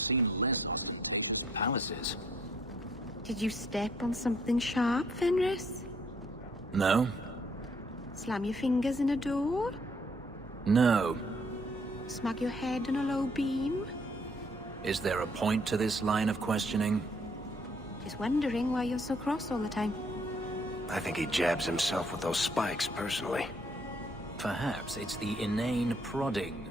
seemed less hostile. Palaces? Did you step on something sharp, Fenris? No. Slam your fingers in a door? No. Smack your head on a low beam? Is there a point to this line of questioning? Just wondering why you're so cross all the time. I think he jabs himself with those spikes, personally. Perhaps it's the inane prodding.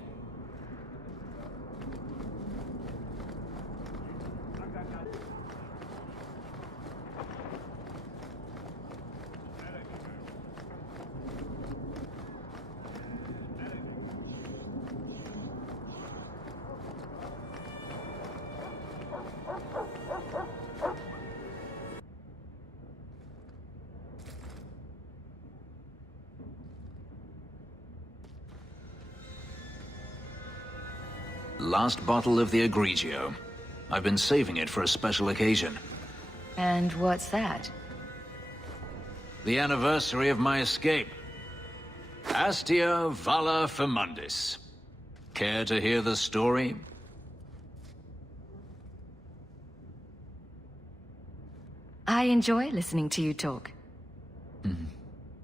Last bottle of the Egregio. I've been saving it for a special occasion. And what's that? The anniversary of my escape. Astia Vala Firmundis. Care to hear the story? I enjoy listening to you talk.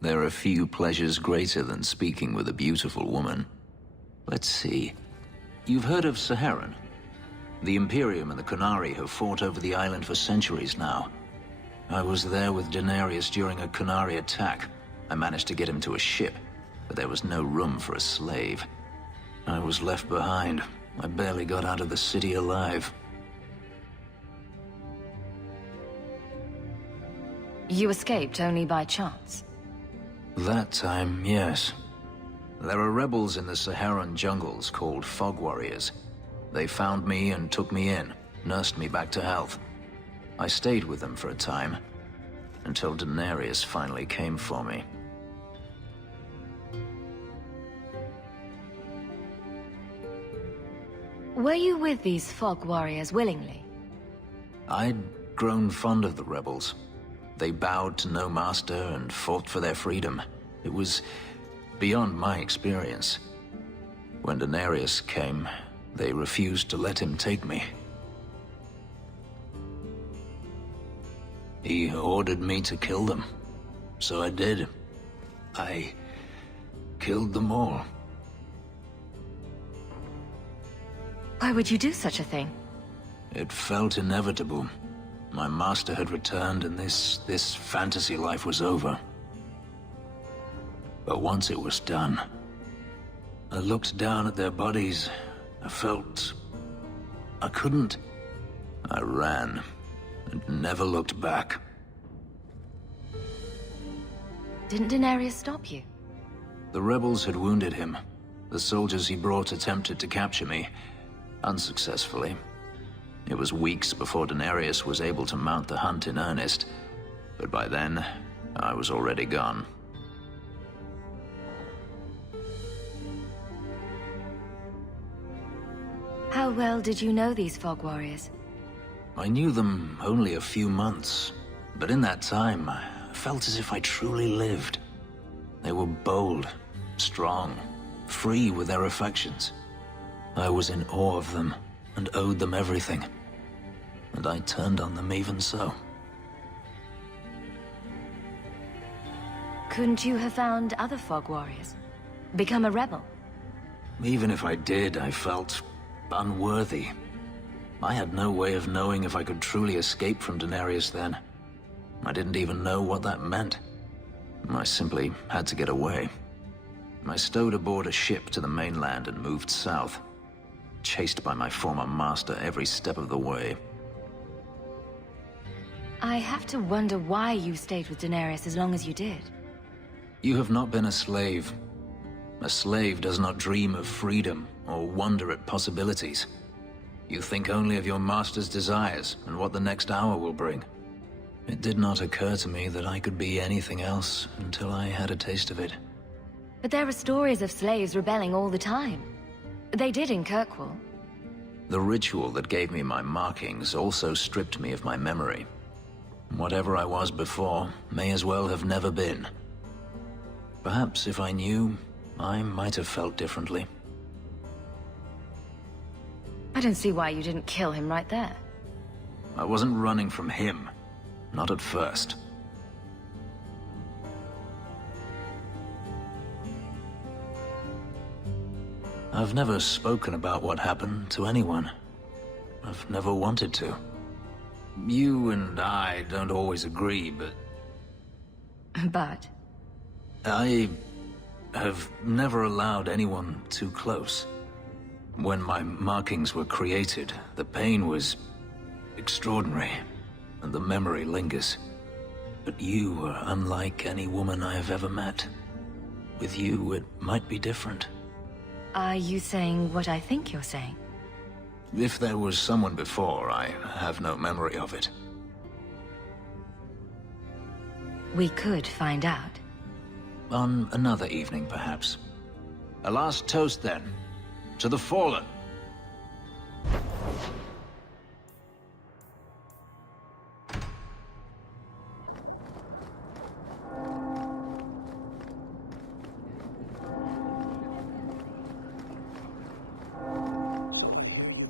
There are few pleasures greater than speaking with a beautiful woman. Let's see. You've heard of Saharan? The Imperium and the Qunari have fought over the island for centuries now. I was there with Daenerys during a Qunari attack. I managed to get him to a ship, but there was no room for a slave. I was left behind. I barely got out of the city alive. You escaped only by chance? That time, yes. There are rebels in the Saharan jungles called Fog Warriors. They found me and took me in, nursed me back to health. I stayed with them for a time, until Daenerys finally came for me. Were you with these Fog Warriors willingly? I'd grown fond of the rebels. They bowed to no master and fought for their freedom. It was beyond my experience. When Daenerys came, they refused to let him take me. He ordered me to kill them, so I did. I killed them all. Why would you do such a thing? It felt inevitable. My master had returned and this fantasy life was over. But once it was done, I looked down at their bodies. I felt I couldn't. I ran and never looked back. Didn't Daenerys stop you? The rebels had wounded him. The soldiers he brought attempted to capture me, unsuccessfully. It was weeks before Daenerys was able to mount the hunt in earnest, but by then, I was already gone. How well did you know these Fog Warriors? I knew them only a few months, but in that time, I felt as if I truly lived. They were bold, strong, free with their affections. I was in awe of them and owed them everything. And I turned on them even so. Couldn't you have found other Fog Warriors? Become a rebel? Even if I did, I felt unworthy. I had no way of knowing if I could truly escape from Daenerys then. I didn't even know what that meant. I simply had to get away. I stowed aboard a ship to the mainland and moved south, chased by my former master every step of the way. I have to wonder why you stayed with Daenerys as long as you did. You have not been a slave. A slave does not dream of freedom or wonder at possibilities. You think only of your master's desires and what the next hour will bring. It did not occur to me that I could be anything else until I had a taste of it. But there are stories of slaves rebelling all the time. They did in Kirkwall. The ritual that gave me my markings also stripped me of my memory. Whatever I was before may as well have never been. Perhaps if I knew, I might have felt differently. I don't see why you didn't kill him right there. I wasn't running from him. Not at first. I've never spoken about what happened to anyone. I've never wanted to. You and I don't always agree, but... But? I have never allowed anyone too close. When my markings were created, the pain was extraordinary, and the memory lingers. But you were unlike any woman I have ever met. With you, it might be different. Are you saying what I think you're saying? If there was someone before, I have no memory of it. We could find out. On another evening, perhaps. A last toast, then. To the fallen.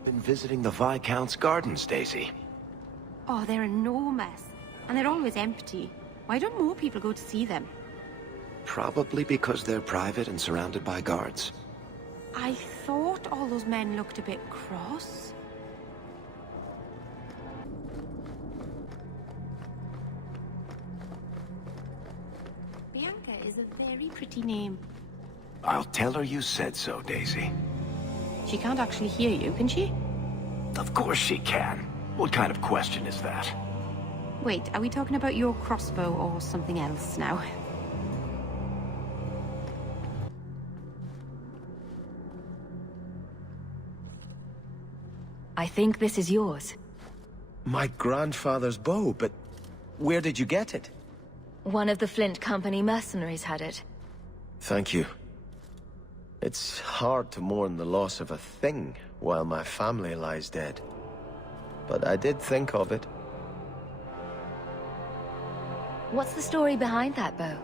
Been visiting the Viscount's gardens, Daisy. Oh, they're enormous. And they're always empty. Why don't more people go to see them? Probably because they're private and surrounded by guards. I thought all those men looked a bit cross. Bianca is a very pretty name. I'll tell her you said so, Daisy. She can't actually hear you, can she? Of course she can. What kind of question is that? Wait, are we talking about your crossbow or something else now? I think this is yours. My grandfather's bow, but where did you get it? One of the Flint Company mercenaries had it. Thank you. It's hard to mourn the loss of a thing while my family lies dead. But I did think of it. What's the story behind that bow?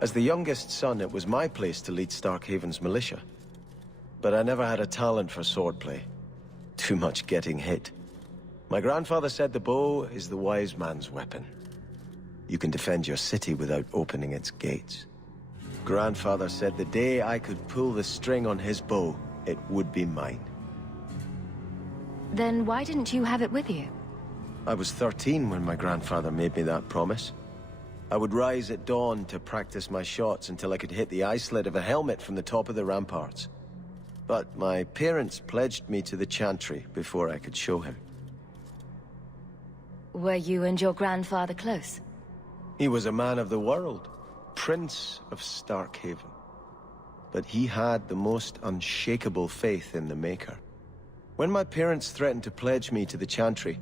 As the youngest son, it was my place to lead Starkhaven's militia. But I never had a talent for swordplay. Too much getting hit. My grandfather said the bow is the wise man's weapon. You can defend your city without opening its gates. Grandfather said the day I could pull the string on his bow, it would be mine. Then why didn't you have it with you? I was 13 when my grandfather made me that promise. I would rise at dawn to practice my shots until I could hit the eye slit of a helmet from the top of the ramparts. But my parents pledged me to the Chantry before I could show him. Were you and your grandfather close? He was a man of the world, Prince of Starkhaven. But he had the most unshakable faith in the Maker. When my parents threatened to pledge me to the Chantry,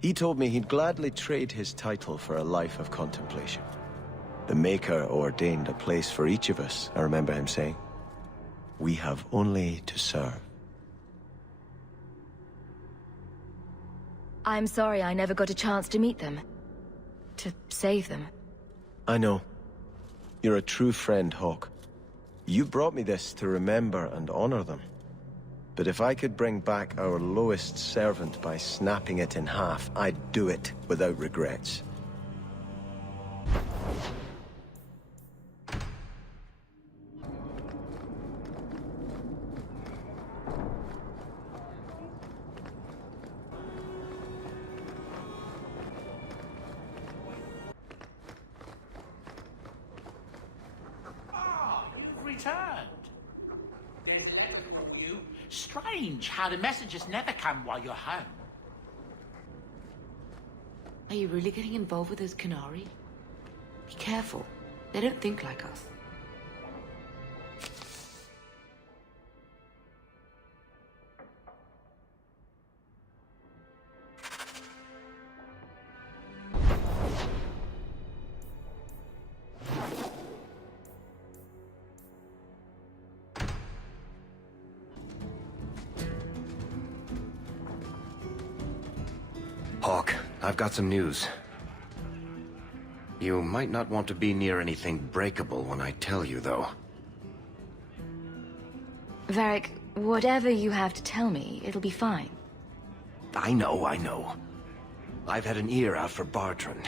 he told me he'd gladly trade his title for a life of contemplation. The Maker ordained a place for each of us, I remember him saying. We have only to serve. I'm sorry I never got a chance to meet them. To save them. I know. You're a true friend, Hawk. You brought me this to remember and honor them. But if I could bring back our lowest servant by snapping it in half, I'd do it without regrets. Returned. There is a letter for you. Strange how the messages never come while you're home. Are you really getting involved with those Canary? Be careful. They don't think like us. Hawk, I've got some news. You might not want to be near anything breakable when I tell you, though. Varric, Whatever you have to tell me, it'll be fine. I know. I've had an ear out for Bartrand.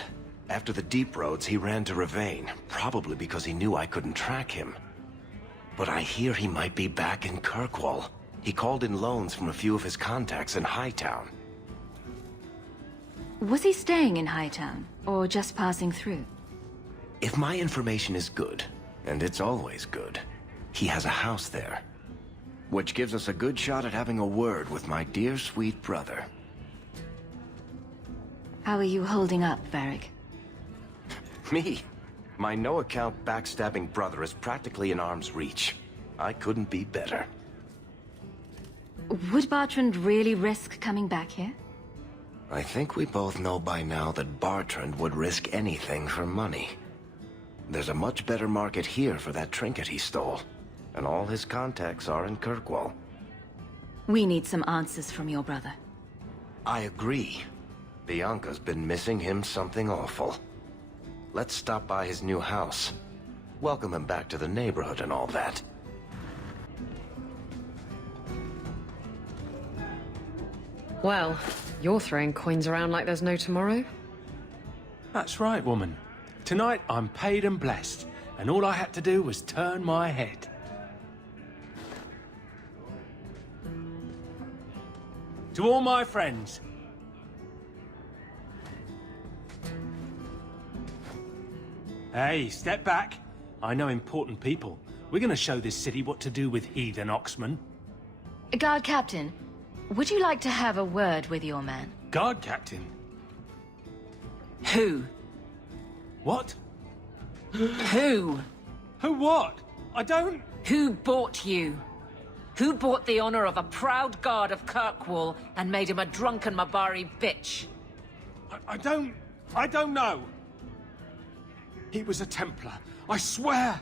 After the Deep Roads, he ran to Ravane, probably because he knew I couldn't track him. But I hear he might be back in Kirkwall. He called in loans from a few of his contacts in Hightown. Was he staying in Hightown, or just passing through? If my information is good, and it's always good, he has a house there. Which gives us a good shot at having a word with my dear sweet brother. How are you holding up, Varric? Me? My no-account backstabbing brother is practically in arm's reach. I couldn't be better. Would Bartrand really risk coming back here? I think we both know by now that Bartrand would risk anything for money. There's a much better market here for that trinket he stole. And all his contacts are in Kirkwall. We need some answers from your brother. I agree. Bianca's been missing him something awful. Let's stop by his new house. Welcome him back to the neighborhood and all that. Well, you're throwing coins around like there's no tomorrow. That's right, woman. Tonight I'm paid and blessed, and all I had to do was turn my head. To all my friends. Hey, step back. I know important people. We're gonna show this city what to do with heathen oxmen. Guard Captain, would you like to have a word with your man? Guard captain? Who? What? Who? Who what? I don't... Who bought you? Who bought the honor of a proud guard of Kirkwall and made him a drunken Mabari bitch? I don't know. He was a Templar, I swear.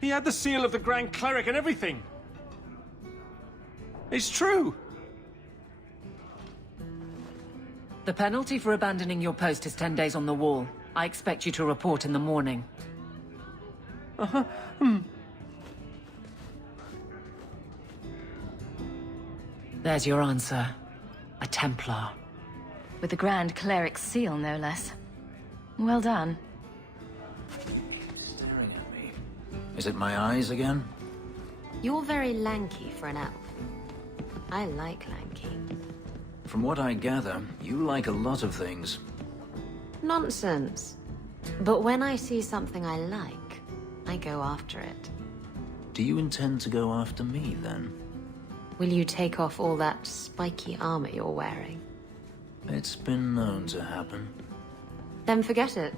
He had the seal of the Grand Cleric and everything. It's true. The penalty for abandoning your post is 10 days on the wall. I expect you to report in the morning. There's your answer. A Templar. With the Grand Cleric's seal, no less. Well done. Staring at me. Is it my eyes again? You're very lanky for an elf. I like lanky. From what I gather, you like a lot of things. Nonsense. But when I see something I like, I go after it. Do you intend to go after me, then? Will you take off all that spiky armor you're wearing? It's been known to happen. Then forget it.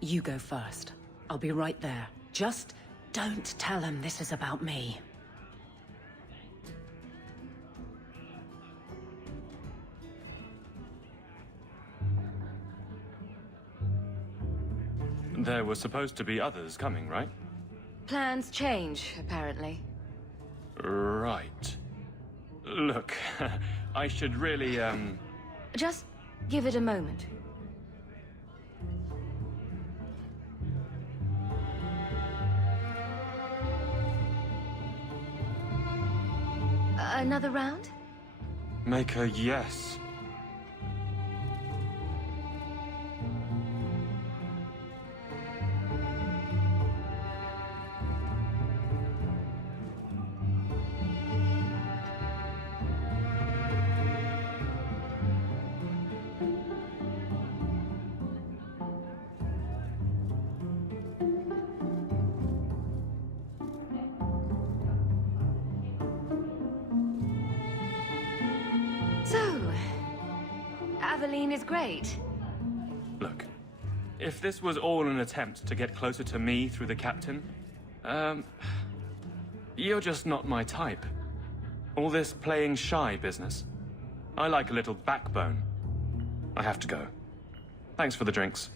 You go first. I'll be right there. Just don't tell him this is about me. There were supposed to be others coming, right? Plans change, apparently. Right. Look, I should really, Just give it a moment. Another round? make a yes. Aveline is great. Look, if this was all an attempt to get closer to me through the captain, you're just not my type. All this playing shy business. I like a little backbone. I have to go. Thanks for the drinks.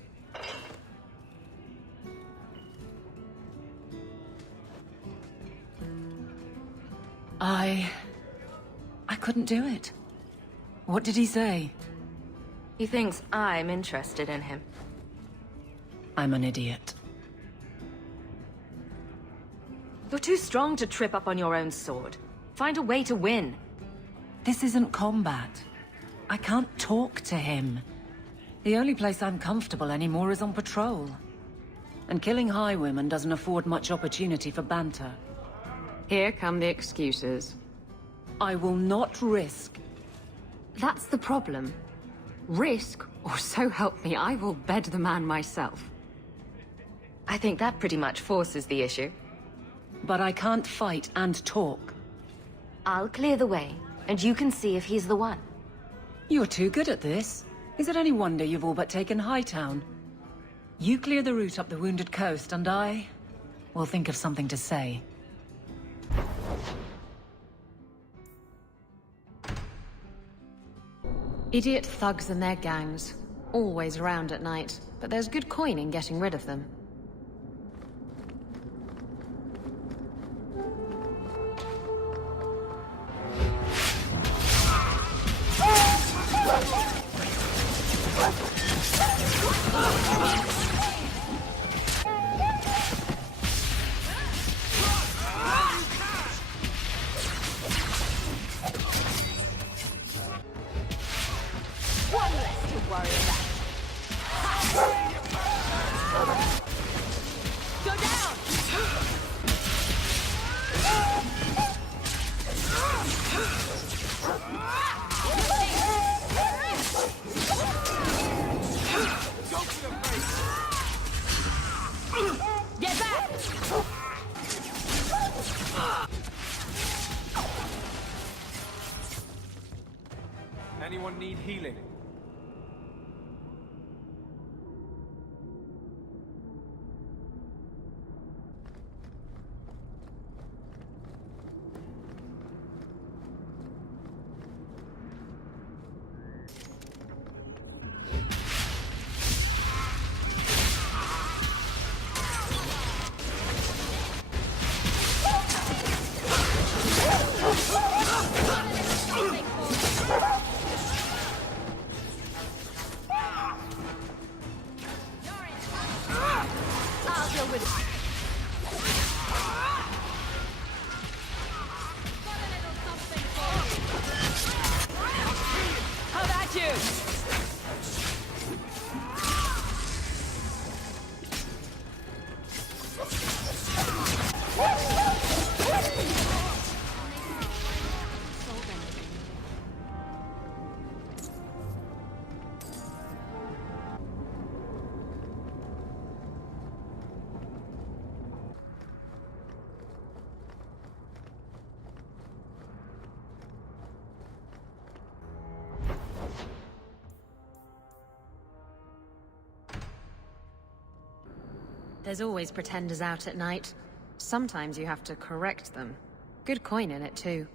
I couldn't do it. What did he say? He thinks I'm interested in him. I'm an idiot. You're too strong to trip up on your own sword. Find a way to win. This isn't combat. I can't talk to him. The only place I'm comfortable anymore is on patrol. And killing highwaymen doesn't afford much opportunity for banter. Here come the excuses. I will not risk. That's the problem. Risk, or so help me, I will bed the man myself. I think that pretty much forces the issue. But I can't fight and talk. I'll clear the way, and you can see if he's the one. You're too good at this. Is it any wonder you've all but taken Hightown? You clear the route up the Wounded Coast, and I will think of something to say. Idiot thugs and their gangs. Always around at night, but there's good coin in getting rid of them. One less to worry about. Go down! Get back! Anyone need healing? I'll deal with it. How about you? There's always pretenders out at night. Sometimes you have to correct them. Good coin in it, too.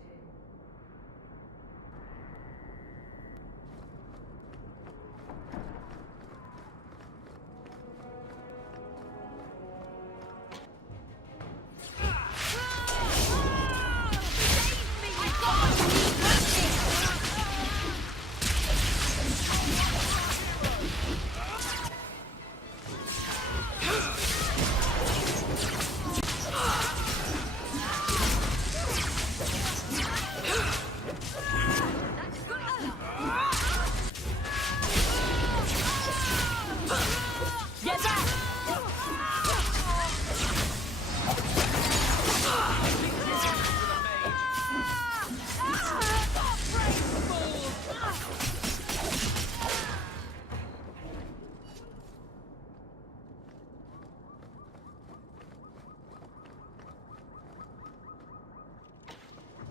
Get back!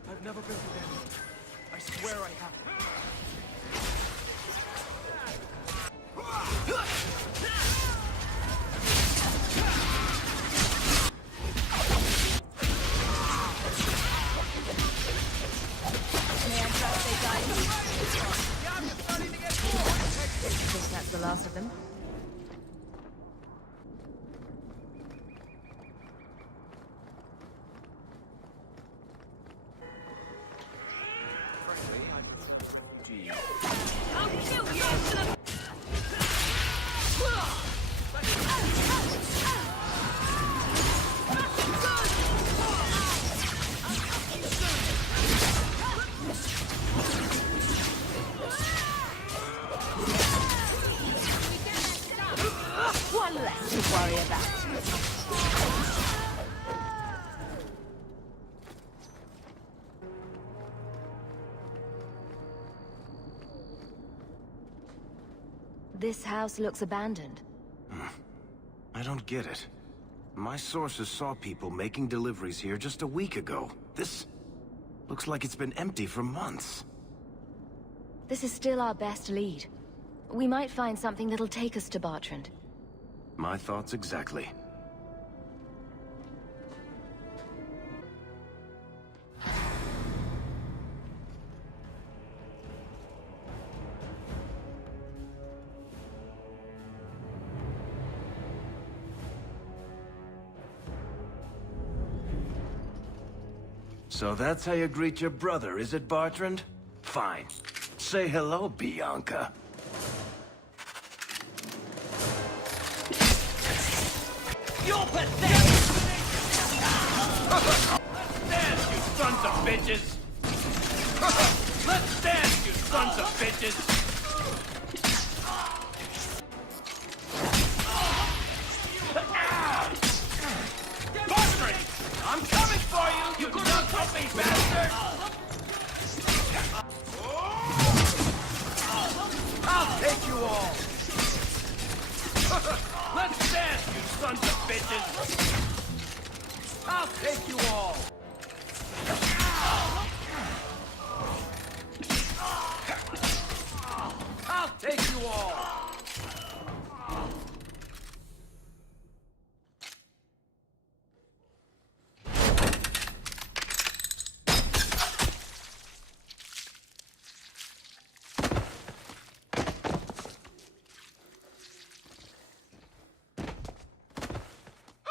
I've never been to them. I swear I haven't. Think that's the last of them? worry about. This house looks abandoned. I don't get it. My sources saw people making deliveries here just a week ago. This looks like it's been empty for months. This is still our best lead. We might find something that'll take us to Bartrand. My thoughts exactly. So that's how you greet your brother, is it, Bartrand? Fine. Say hello, Bianca. You're pathetic! Let's dance, you sons of bitches! Let's dance, you sons of bitches! Bartrand! I'm coming for you, you dumb-puppy bastard! I'll take you all! Let's dance, you sons of bitches! I'll take you all! I'll take you all!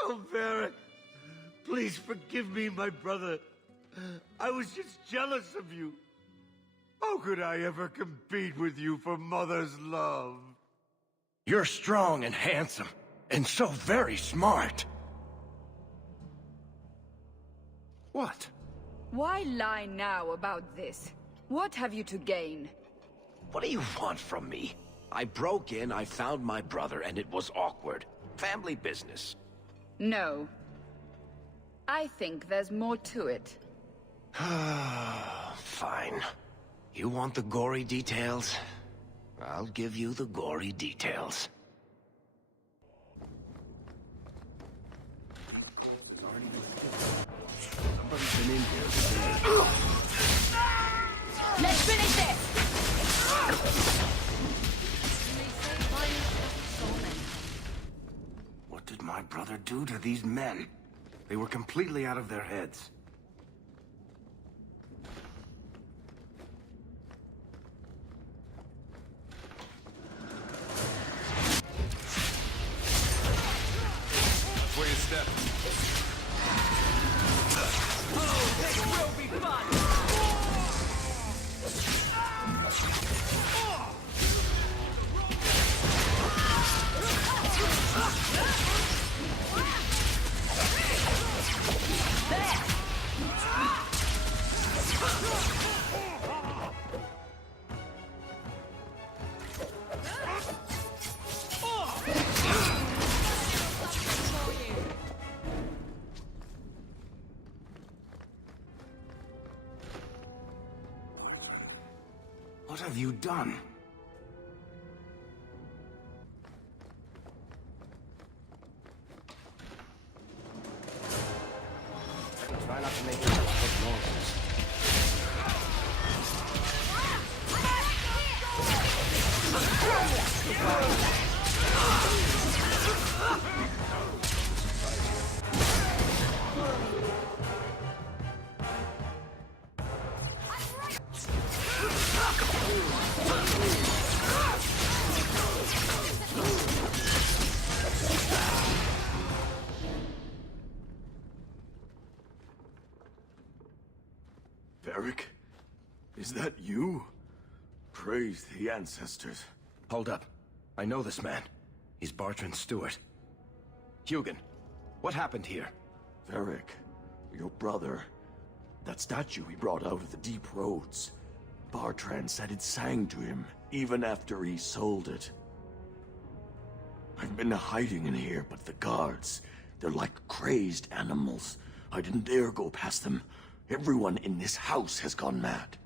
Oh, Varric, please forgive me, my brother. I was just jealous of you. How could I ever compete with you for Mother's love? You're strong and handsome, and so very smart. What? Why lie now about this? What have you to gain? What do you want from me? I broke in, I found my brother, and it was awkward. Family business. No. I think there's more to it. Fine. You want the gory details? I'll give you the gory details. Somebody's been in here today. Let's finish this! What did my brother do to these men? They were completely out of their heads. Where you step? Oh, this will be fun! What have you done? Try not to make a lot of noises. Varric? Is that you? Praise the ancestors. Hold up. I know this man. He's Bartrand Stewart. Hugin, what happened here? Varric, your brother. That statue he brought out of the deep roads. Bartrand said it sang to him, even after he sold it. I've been hiding in here, but the guards, they're like crazed animals. I didn't dare go past them. Everyone in this house has gone mad.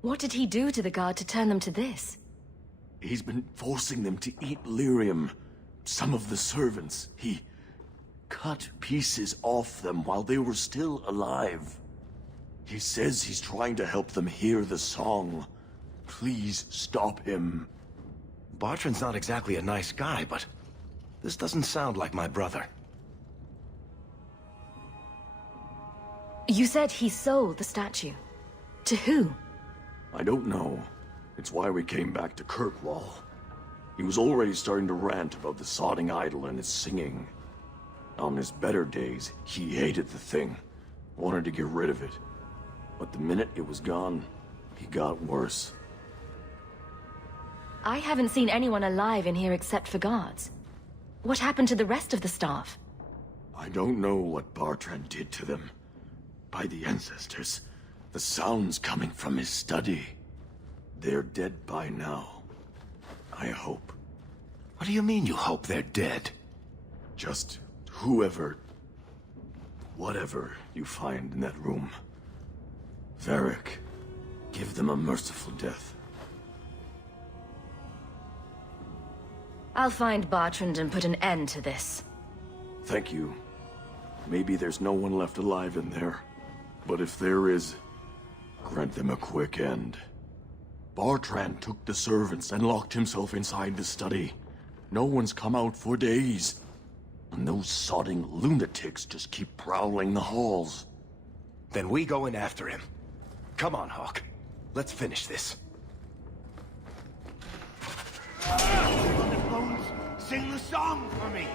What did he do to the guard to turn them to this? He's been forcing them to eat lyrium. Some of the servants, he cut pieces off them while they were still alive. He says he's trying to help them hear the song. Please stop him. Bartrand's not exactly a nice guy, but this doesn't sound like my brother. You said he sold the statue. To who? I don't know. It's why we came back to Kirkwall. He was already starting to rant about the sodding idol and its singing. On his better days, he hated the thing. Wanted to get rid of it. But the minute it was gone, he got worse. I haven't seen anyone alive in here except for guards. What happened to the rest of the staff? I don't know what Bartrand did to them. By the ancestors, the sounds coming from his study. They're dead by now. I hope. What do you mean you hope they're dead? Just whoever, whatever you find in that room. Varric, give them a merciful death. I'll find Bartrand and put an end to this. Thank you. Maybe there's no one left alive in there. But if there is, grant them a quick end. Bartrand took the servants and locked himself inside the study. No one's come out for days. And those sodding lunatics just keep prowling the halls. Then we go in after him. Come on, Hawk. Let's finish this. Bones, sing the song for me!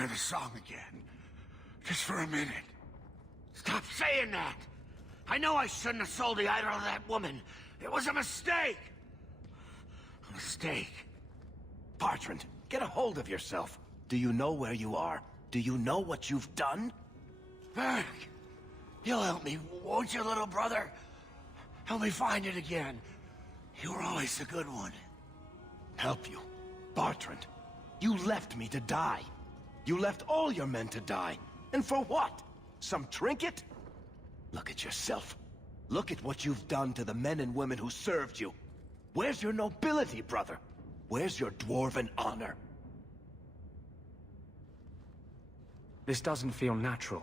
The song again. Just for a minute. Stop saying that! I know I shouldn't have sold the idol to that woman. It was a mistake! A mistake. Bartrand, get a hold of yourself. Do you know where you are? Do you know what you've done? Varric, you'll help me, won't you, little brother? Help me find it again. You were always a good one. Help you? Bartrand, you left me to die. You left all your men to die. And for what? Some trinket? Look at yourself. Look at what you've done to the men and women who served you. Where's your nobility, brother? Where's your dwarven honor? This doesn't feel natural.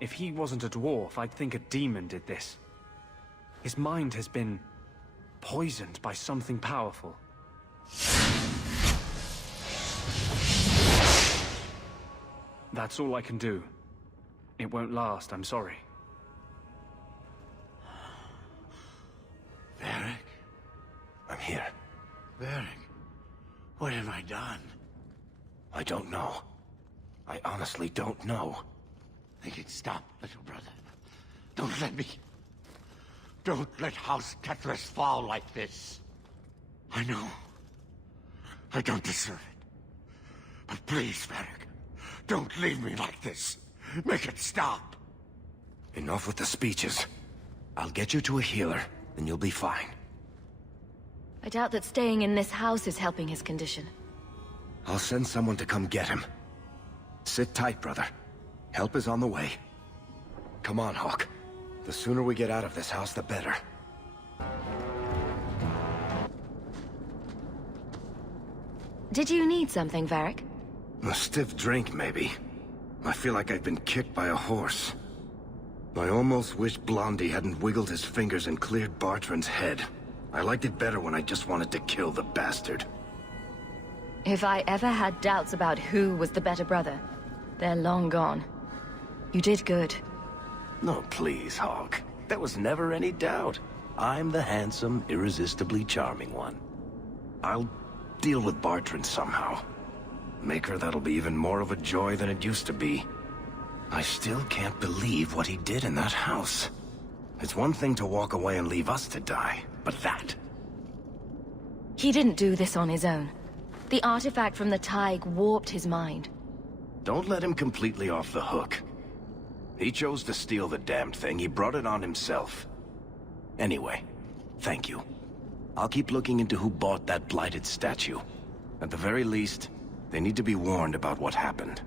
If he wasn't a dwarf, I'd think a demon did this. His mind has been poisoned by something powerful. That's all I can do. It won't last, I'm sorry. Varric? I'm here. Varric, what have I done? I don't know. I honestly don't know. Make it stop, little brother. Don't let House Kethris fall like this. I know. I don't deserve it. But please, Varric, don't leave me like this. Make it stop. Enough with the speeches. I'll get you to a healer, and you'll be fine. I doubt that staying in this house is helping his condition. I'll send someone to come get him. Sit tight, brother. Help is on the way. Come on, Hawk. The sooner we get out of this house, the better. Did you need something, Varric? A stiff drink, maybe. I feel like I've been kicked by a horse. I almost wish Blondie hadn't wiggled his fingers and cleared Bartrand's head. I liked it better when I just wanted to kill the bastard. If I ever had doubts about who was the better brother, they're long gone. You did good. No, please, Hawk. There was never any doubt. I'm the handsome, irresistibly charming one. I'll deal with Bartrand somehow. Make her that'll be even more of a joy than it used to be. I still can't believe what he did in that house. It's one thing to walk away and leave us to die, but that... He didn't do this on his own. The artifact from the Tig warped his mind. Don't let him completely off the hook. He chose to steal the damned thing. He brought it on himself. Anyway, thank you. I'll keep looking into who bought that blighted statue. At the very least, they need to be warned about what happened.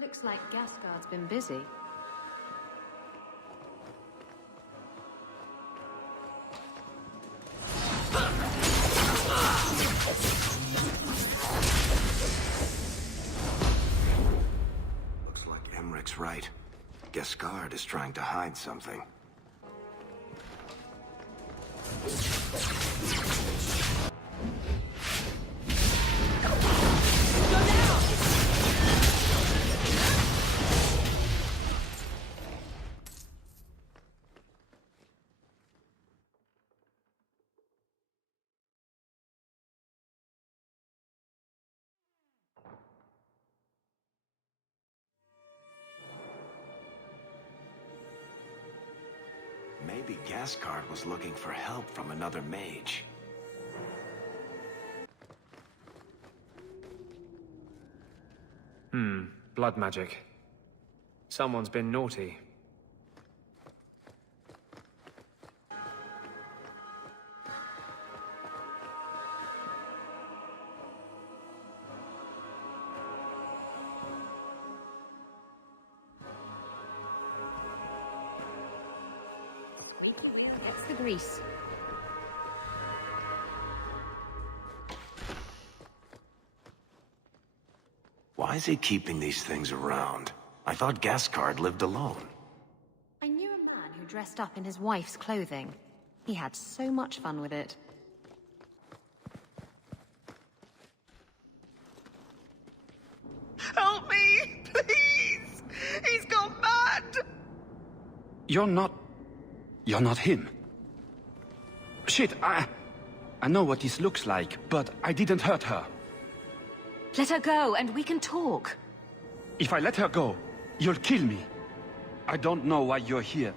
Looks like Gasguard's been busy. Looks like Emmeric's right. Gasguard is trying to hide something. Maybe Gasguard was looking for help from another mage. Blood magic. Someone's been naughty. Gets the grease. Why is he keeping these things around? I thought Gasguard lived alone. I knew a man who dressed up in his wife's clothing. He had so much fun with it. Help me, please! He's gone mad! You're not him. Shit, I know what this looks like, but I didn't hurt her. Let her go, and we can talk. If I let her go, you'll kill me. I don't know why you're here,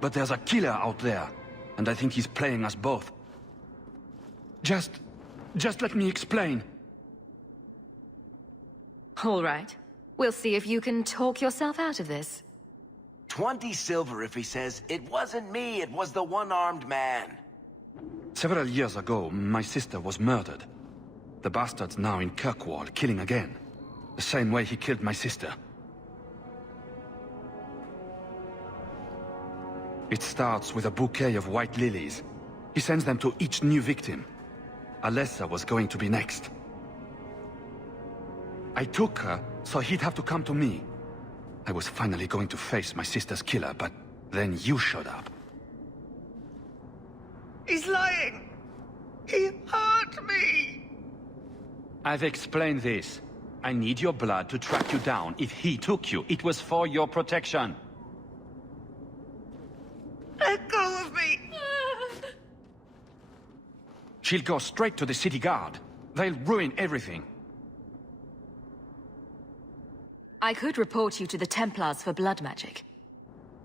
but there's a killer out there, and I think he's playing us both. Just let me explain. All right. We'll see if you can talk yourself out of this. 20 silver if he says, "It wasn't me, it was the one-armed man." Several years ago, my sister was murdered. The bastard's now in Kirkwall, killing again. The same way he killed my sister. It starts with a bouquet of white lilies. He sends them to each new victim. Alessa was going to be next. I took her, so he'd have to come to me. I was finally going to face my sister's killer, but then you showed up. He's lying! He hurt me! I've explained this. I need your blood to track you down. If he took you, it was for your protection. Let go of me! She'll go straight to the city guard. They'll ruin everything. I could report you to the Templars for blood magic.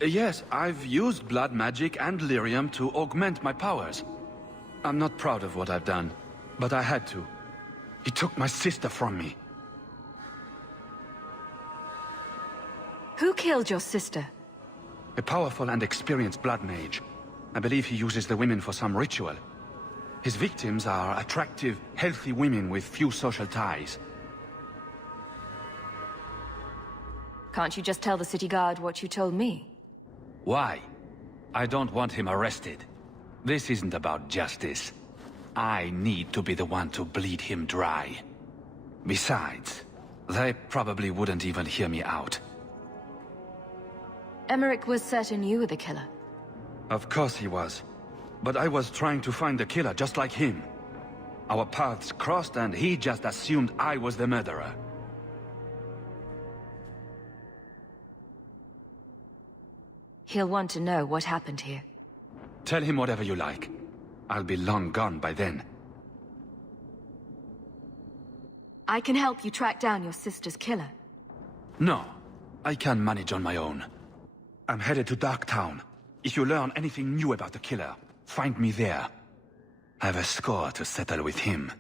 Yes, I've used blood magic and lyrium to augment my powers. I'm not proud of what I've done, but I had to. He took my sister from me. Who killed your sister? A powerful and experienced blood mage. I believe he uses the women for some ritual. His victims are attractive, healthy women with few social ties. Can't you just tell the city guard what you told me? Why? I don't want him arrested. This isn't about justice. I need to be the one to bleed him dry. Besides, they probably wouldn't even hear me out. Emmerich was certain you were the killer. Of course he was. But I was trying to find the killer just like him. Our paths crossed and he just assumed I was the murderer. He'll want to know what happened here. Tell him whatever you like. I'll be long gone by then. I can help you track down your sister's killer. No, I can manage on my own. I'm headed to Darktown. If you learn anything new about the killer, find me there. I have a score to settle with him.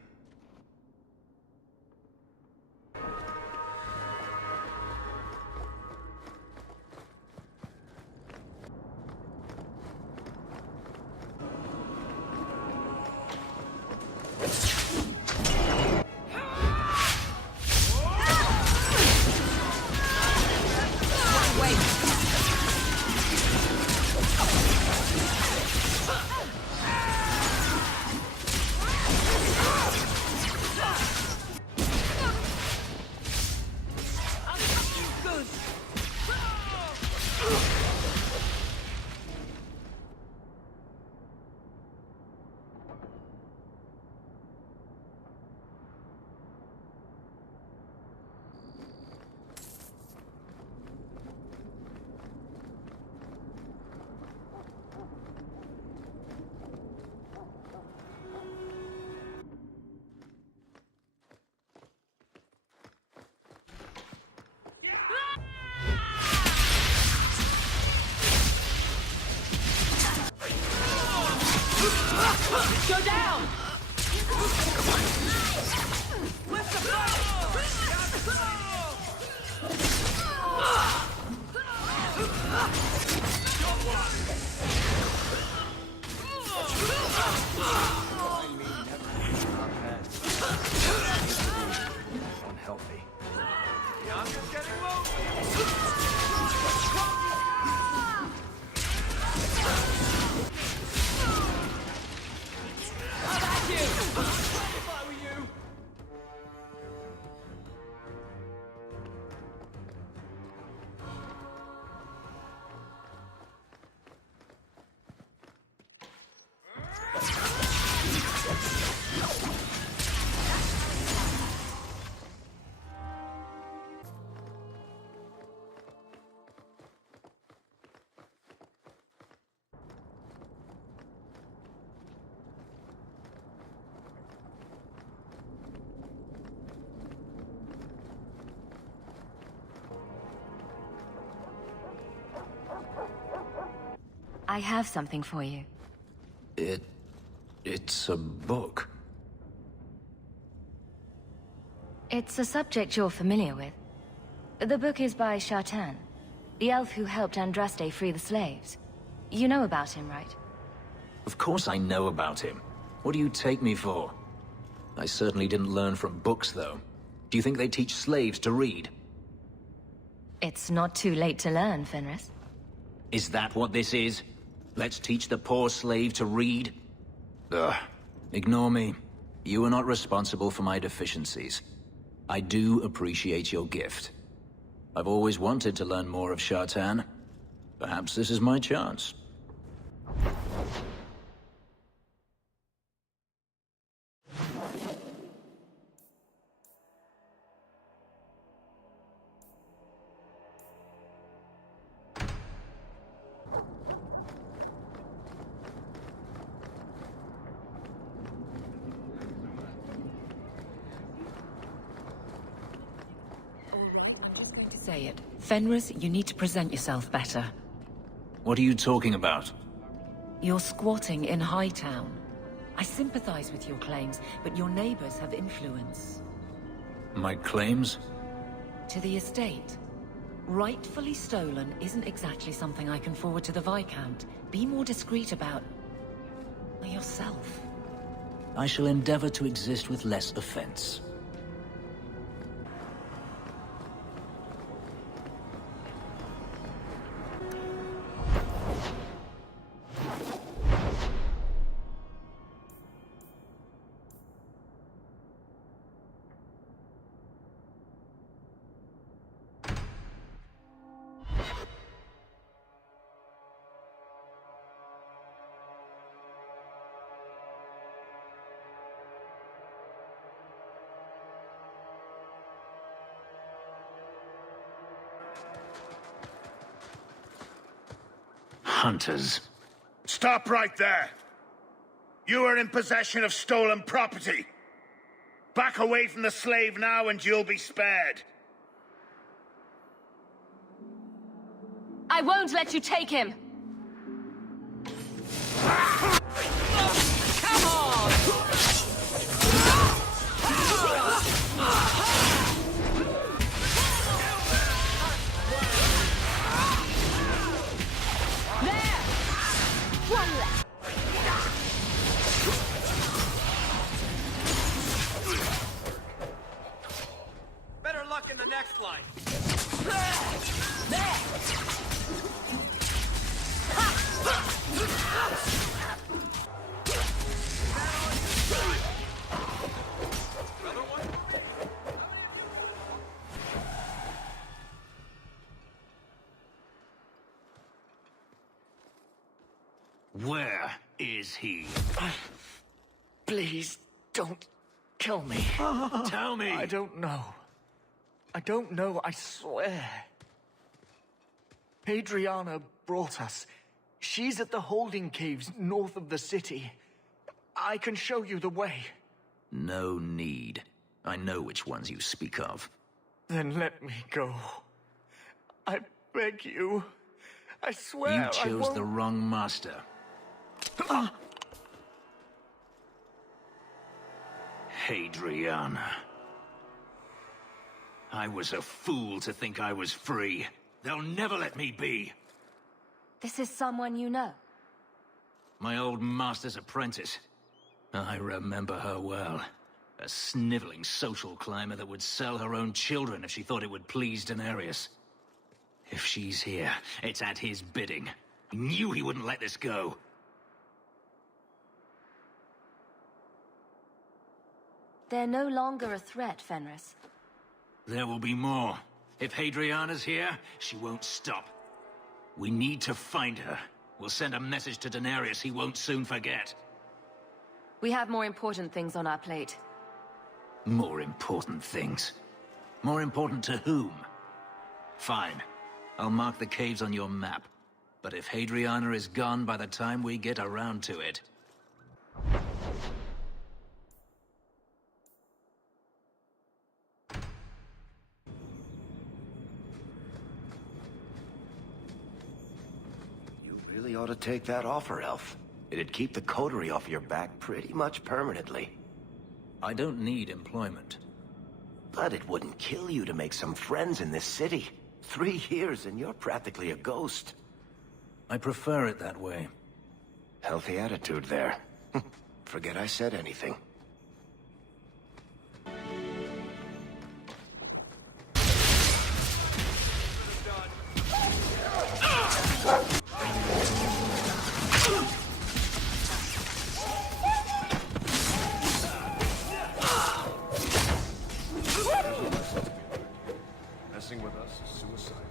Go down! Unhealthy. I'm just getting low. I have something for you. It's a book. It's a subject you're familiar with. The book is by Shartan, the elf who helped Andraste free the slaves. You know about him, right? Of course I know about him. What do you take me for? I certainly didn't learn from books, though. Do you think they teach slaves to read? It's not too late to learn, Fenris. Is that what this is? Let's teach the poor slave to read? Ugh. Ignore me. You are not responsible for my deficiencies. I do appreciate your gift. I've always wanted to learn more of Shartan. Perhaps this is my chance. Say it. Fenris, you need to present yourself better. What are you talking about? You're squatting in Hightown. I sympathize with your claims, but your neighbors have influence. My claims? To the estate. Rightfully stolen isn't exactly something I can forward to the Viscount. Be more discreet about... yourself. I shall endeavor to exist with less offense. Hunters. Stop right there! You are in possession of stolen property. Back away from the slave now and you'll be spared. I won't let you take him! Come on! There! One left. Better luck in the next line. There! Where is he? Please, don't kill me. Tell me! I don't know. I don't know, I swear. Adriana brought us. She's at the holding caves north of the city. I can show you the way. No need. I know which ones you speak of. Then let me go. I beg you. I swear You chose the wrong master. Hadriana. I was a fool to think I was free. They'll never let me be. This is someone you know. My old master's apprentice. I remember her well. A sniveling social climber that would sell her own children if she thought it would please Daenerys. If she's here, it's at his bidding. He knew he wouldn't let this go. They're no longer a threat, Fenris. There will be more. If Hadriana's here, she won't stop. We need to find her. We'll send a message to Daenerys he won't soon forget. We have more important things on our plate. More important things? More important to whom? Fine. I'll mark the caves on your map. But if Hadriana is gone by the time we get around to it... You really ought to take that offer, Elf. It'd keep the coterie off your back pretty much permanently. I don't need employment. But it wouldn't kill you to make some friends in this city. 3 years and you're practically a ghost. I prefer it that way. Healthy attitude there. Forget I said anything. Messing with us is suicide.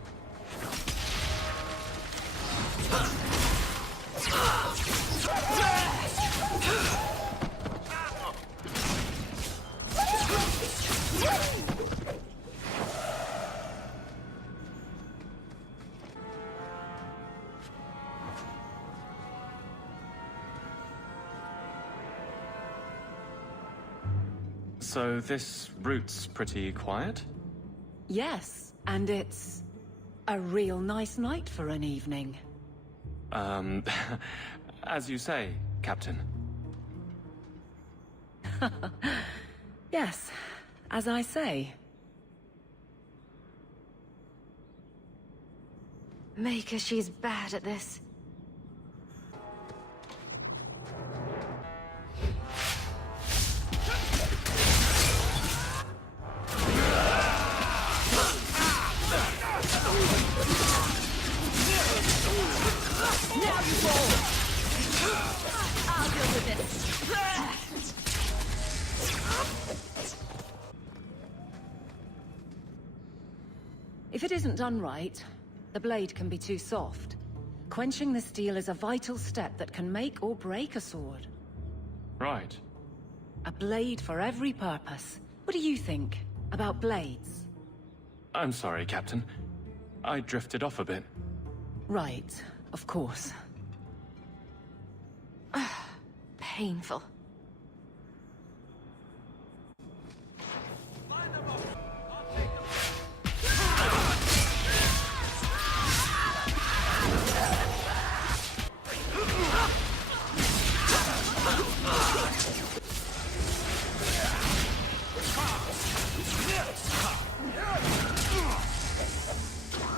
So this route's pretty quiet? Yes, and it's a real nice night for an evening. As you say, Captain. Yes, as I say. Maker, she's bad at this. Now you roll! I'll deal with this. If it isn't done right, the blade can be too soft. Quenching the steel is a vital step that can make or break a sword. Right. A blade for every purpose. What do you think about blades? I'm sorry, Captain. I drifted off a bit. Right, of course. Painful.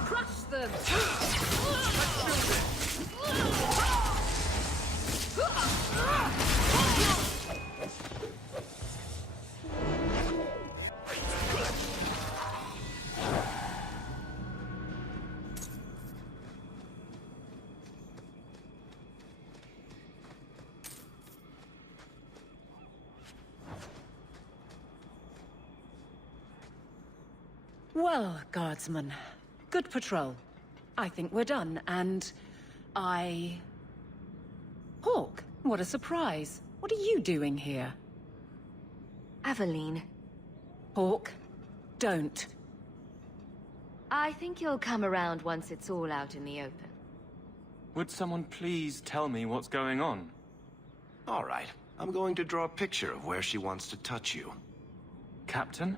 Crush them! Well, guardsman, good patrol. I think we're done, and Hawk, what a surprise. What are you doing here? Aveline. Hawk, don't. I think you'll come around once it's all out in the open. Would someone please tell me what's going on? All right. I'm going to draw a picture of where she wants to touch you. Captain?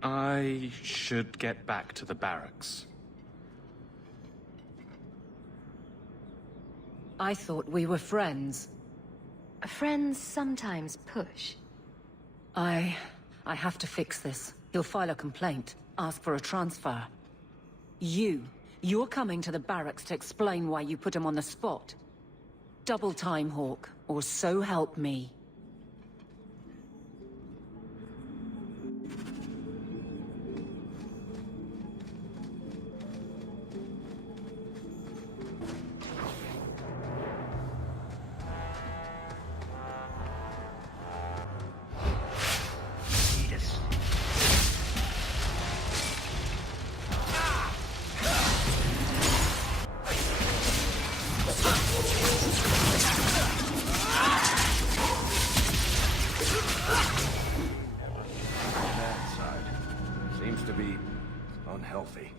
I should get back to the barracks. I thought we were friends. Friends sometimes push. I have to fix this. He'll file a complaint, ask for a transfer. You're coming to the barracks to explain why you put him on the spot. Double time, Hawk, or so help me. Seems to be unhealthy.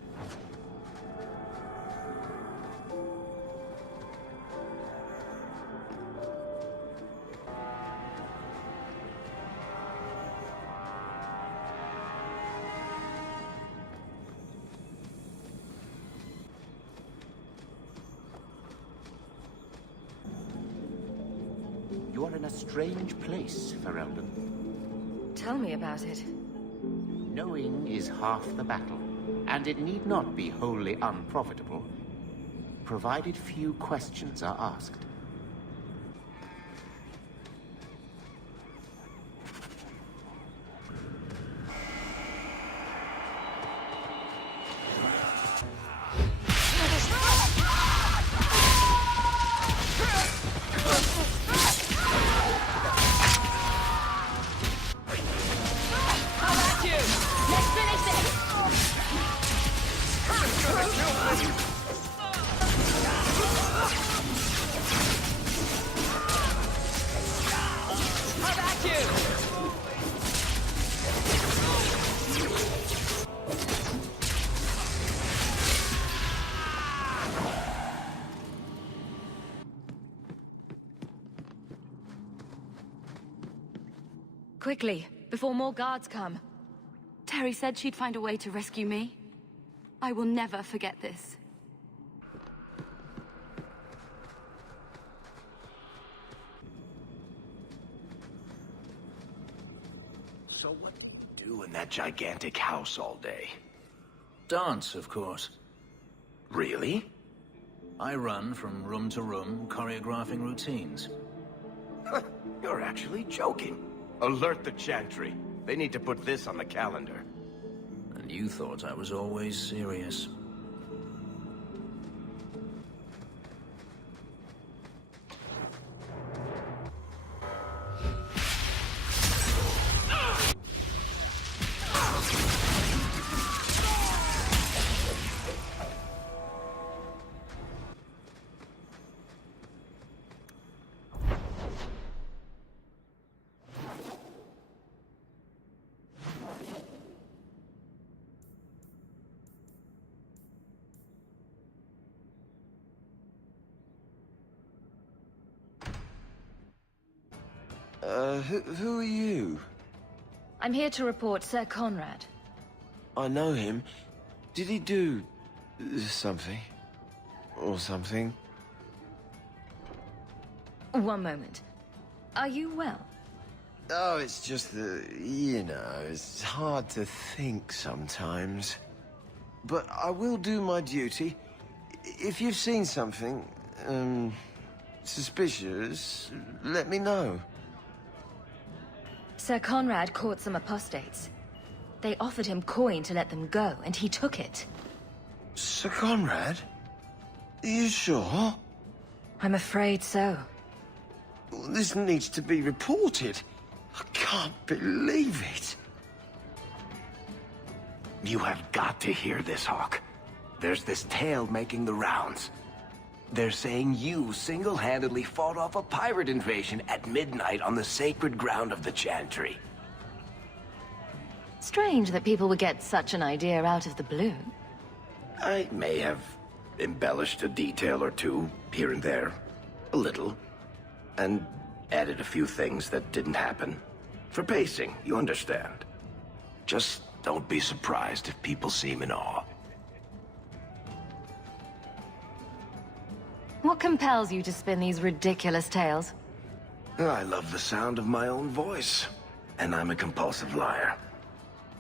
You are in a strange place, Ferelden. Tell me about it. Knowing is half the battle, and it need not be wholly unprofitable, provided few questions are asked. Quickly, before more guards come. Terry said she'd find a way to rescue me. I will never forget this. So what do you do in that gigantic house all day? Dance, of course. Really? I run from room to room, choreographing routines. You're actually joking. Alert the Chantry. They need to put this on the calendar. And you thought I was always serious. Who are you? I'm here to report Sir Conrad. I know him. Did he do... something? Or something? One moment. Are you well? Oh, it's just that, you know, it's hard to think sometimes. But I will do my duty. If you've seen something, suspicious, let me know. Sir Conrad caught some apostates. They offered him coin to let them go, and he took it. Sir Conrad? Are you sure? I'm afraid so. This needs to be reported. I can't believe it. You have got to hear this, Hawk. There's this tale making the rounds. They're saying you single-handedly fought off a pirate invasion at midnight on the sacred ground of the Chantry. Strange that people would get such an idea out of the blue. I may have embellished a detail or two here and there. A little. And added a few things that didn't happen. For pacing, you understand. Just don't be surprised if people seem in awe. What compels you to spin these ridiculous tales? I love the sound of my own voice. And I'm a compulsive liar.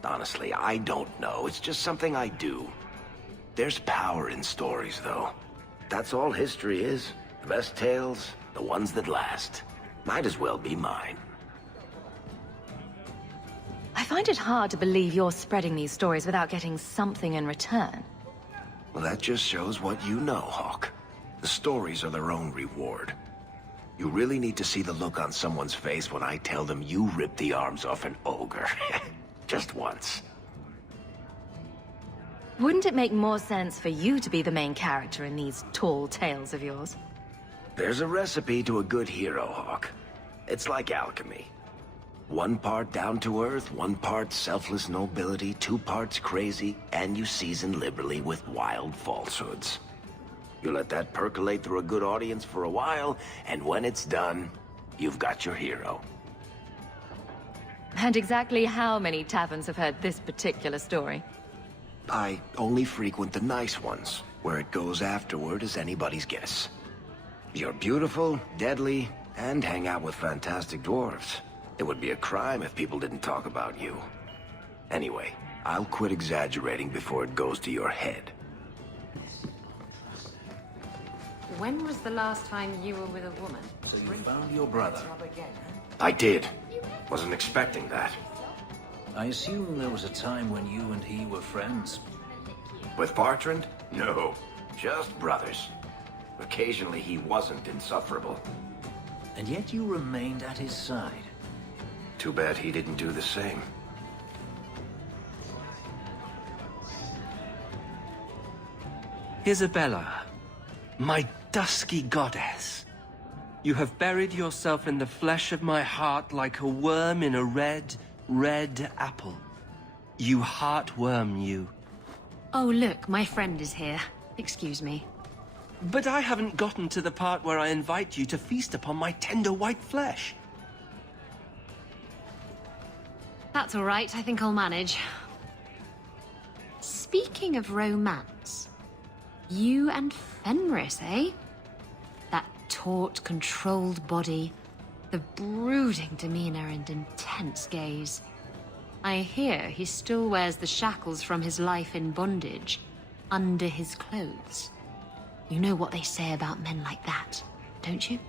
Honestly, I don't know. It's just something I do. There's power in stories, though. That's all history is. The best tales, the ones that last. Might as well be mine. I find it hard to believe you're spreading these stories without getting something in return. Well, that just shows what you know, Hawk. The stories are their own reward. You really need to see the look on someone's face when I tell them you ripped the arms off an ogre. Just once. Wouldn't it make more sense for you to be the main character in these tall tales of yours? There's a recipe to a good hero, Hawk. It's like alchemy. 1 part down to earth, 1 part selfless nobility, 2 parts crazy, and you season liberally with wild falsehoods. You let that percolate through a good audience for a while, and when it's done, you've got your hero. And exactly how many taverns have heard this particular story? I only frequent the nice ones. Where it goes afterward is anybody's guess. You're beautiful, deadly, and hang out with fantastic dwarves. It would be a crime if people didn't talk about you. Anyway, I'll quit exaggerating before it goes to your head. When was the last time you were with a woman? So you found your brother? I did. Wasn't expecting that. I assume there was a time when you and he were friends. With Bartrand? No. Just brothers. Occasionally he wasn't insufferable. And yet you remained at his side. Too bad he didn't do the same. Isabella, my dusky goddess. You have buried yourself in the flesh of my heart like a worm in a red, red apple. You heartworm, you. Oh, look, my friend is here. Excuse me. But I haven't gotten to the part where I invite you to feast upon my tender white flesh. That's all right. I think I'll manage. Speaking of romance, you and Fenris, eh? That taut, controlled body, the brooding demeanor and intense gaze. I hear he still wears the shackles from his life in bondage under his clothes. You know what they say about men like that, don't you?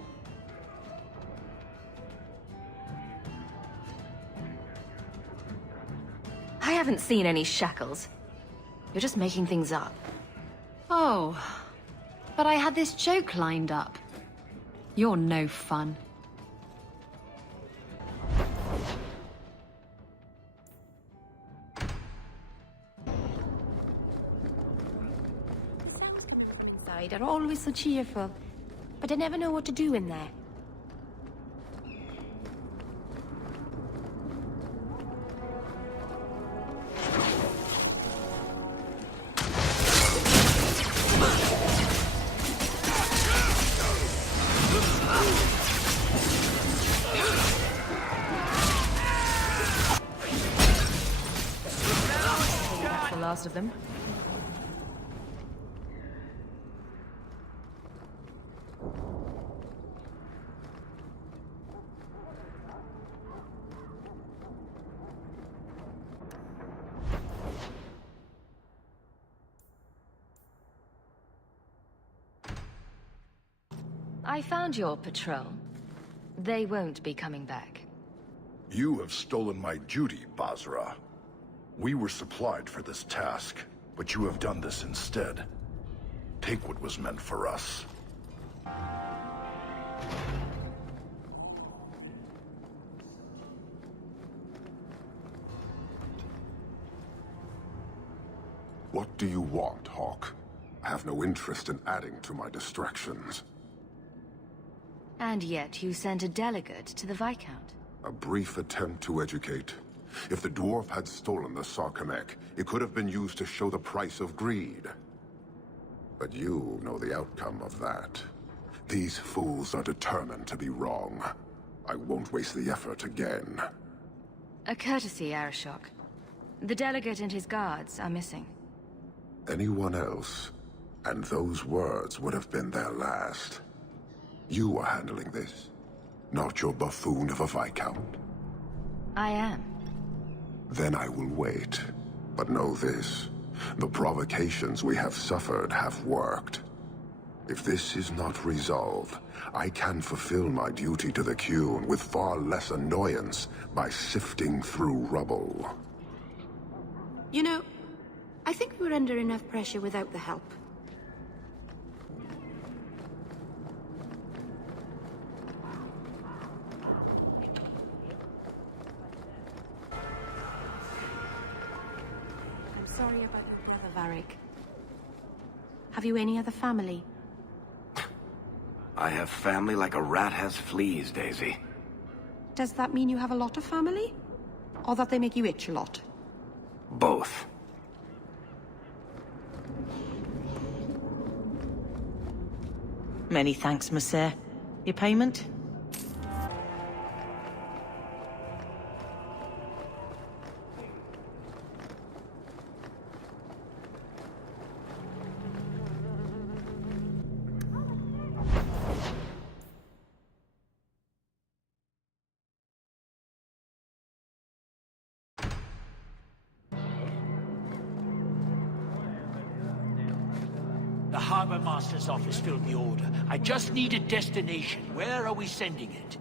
I haven't seen any shackles. You're just making things up. Oh, but I had this joke lined up. You're no fun. Sounds coming from inside are always so cheerful, but I never know what to do in there. The last of them. I found your patrol. They won't be coming back. You have stolen my duty, Basra. We were supplied for this task, but you have done this instead. Take what was meant for us. What do you want, Hawk? I have no interest in adding to my distractions. And yet you sent a delegate to the Viscount. A brief attempt to educate. If the dwarf had stolen the Sarkamek, it could have been used to show the price of greed. But you know the outcome of that. These fools are determined to be wrong. I won't waste the effort again. A courtesy, Arashok. The delegate and his guards are missing. Anyone else, and those words would have been their last. You are handling this, not your buffoon of a Viscount. I am. Then I will wait. But know this, the provocations we have suffered have worked. If this is not resolved, I can fulfill my duty to the Qun with far less annoyance by sifting through rubble. You know, I think we were under enough pressure without the help. I'm sorry about your brother, Varric. Have you any other family? I have family like a rat has fleas, Daisy. Does that mean you have a lot of family? Or that they make you itch a lot? Both. Many thanks, Monsieur. Your payment? The Harbor Master's office filled the order. I just need a destination. Where are we sending it?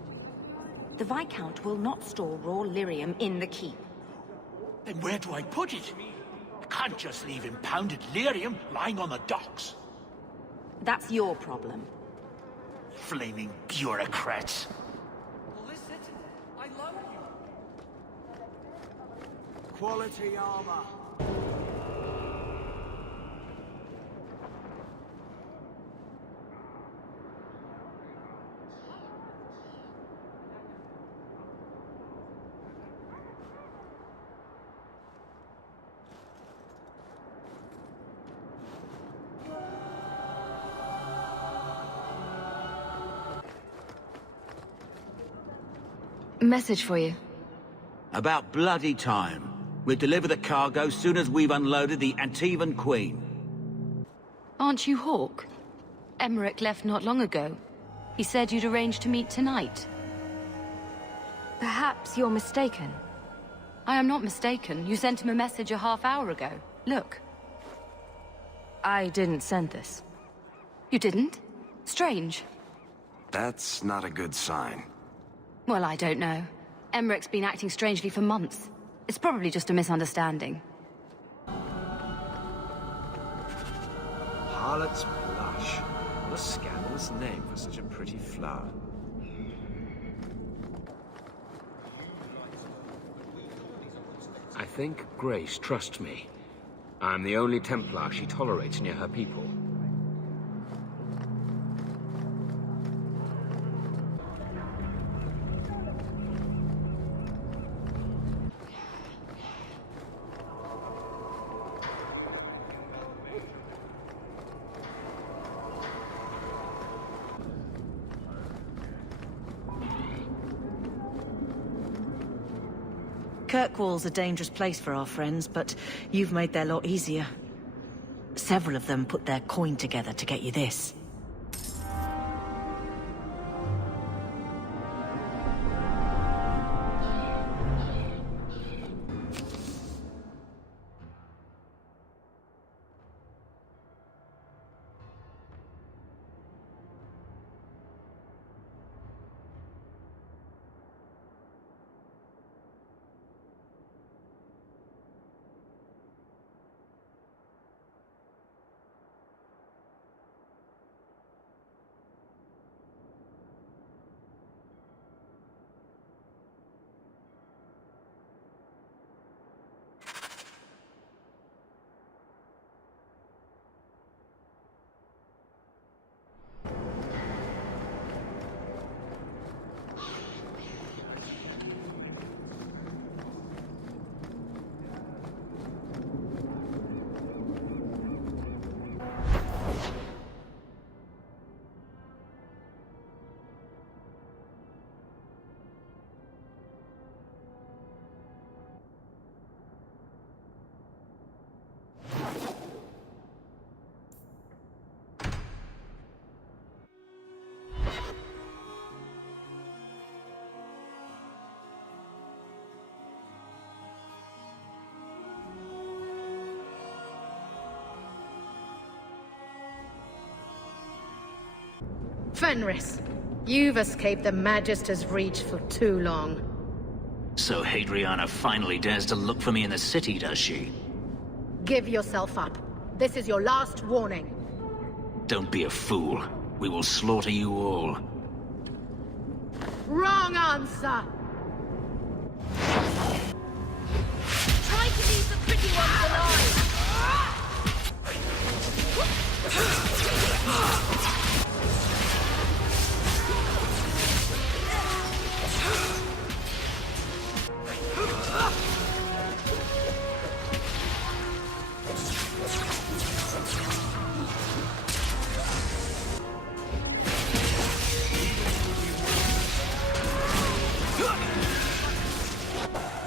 The Viscount will not store raw lyrium in the keep. Then where do I put it? I can't just leave impounded lyrium lying on the docks. That's your problem. Flaming bureaucrats. Illicit? I love you. Quality armor. Message for you. About bloody time. We'll deliver the cargo soon as we've unloaded the Antivan Queen. Aren't you Hawk? Emmerich left not long ago. He said you'd arranged to meet tonight. Perhaps you're mistaken. I am not mistaken. You sent him a message a half-hour ago. Look. I didn't send this. You didn't? Strange. That's not a good sign. Well, I don't know. Emmerich's been acting strangely for months. It's probably just a misunderstanding. Harlot's Blush. What a scandalous name for such a pretty flower. I think Grace trusts me. I'm the only Templar she tolerates near her people. Kirkwall's a dangerous place for our friends, but you've made their lot easier. Several of them put their coin together to get you this. Fenris, you've escaped the Magister's reach for too long. So Hadriana finally dares to look for me in the city, does she? Give yourself up. This is your last warning. Don't be a fool. We will slaughter you all. Wrong answer! Try to leave the pretty ones alive!